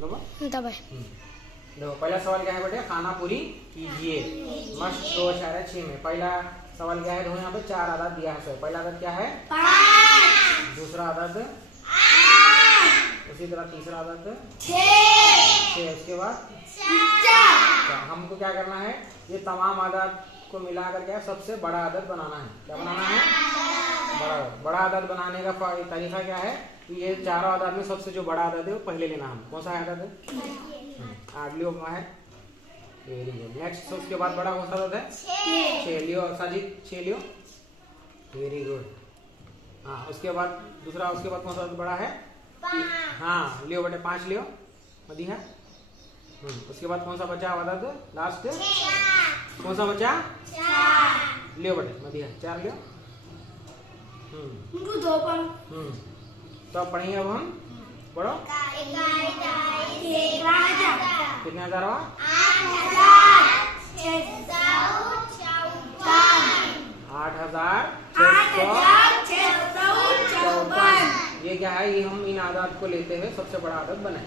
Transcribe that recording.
दबाए। देखो पहला सवाल क्या है बेटे, खाना पूरी कीजिए। मस्ट 2.6 में पहला सवाल क्या है, देखो यहाँ पे 4 आदत दिया है। पहला आदत क्या है, 5। दूसरा आदत 8। उसी तरह तीसरा आदत 6। उसके बाद 4। हमको क्या करना है, ये तमाम आदत को मिला कर क्या सबसे बड़ा आदत बनाना है। क्या बनाना है, बड़ा आदत बनाने का तरीका क्या है, ये चारों आदत में सबसे जो बड़ा आदत है वो पहले लेना है। कौन सा आदत है, आगलियो है। Very good. नेक्स्ट उसके बाद बड़ा कौन सा आदत है, 6 लियो। साजिद 6 लियो। Very good. हाँ उसके बाद दूसरा, उसके बाद कौन सा आदत बड़ा है, 5। हाँ लियो बेटे 5 लियो मदिहा। उसके बाद कौन सा बचा आदत लास्ट, कौन सा बचा, 4 लियो बेटे मदिहा 4 लियो। तो अब पढ़ेंगे, अब हम पढ़ो कितने हजार हुआ, 8,654। ये क्या है, ये हम इन आदत को लेते हुए सबसे बड़ा आदत बनाए।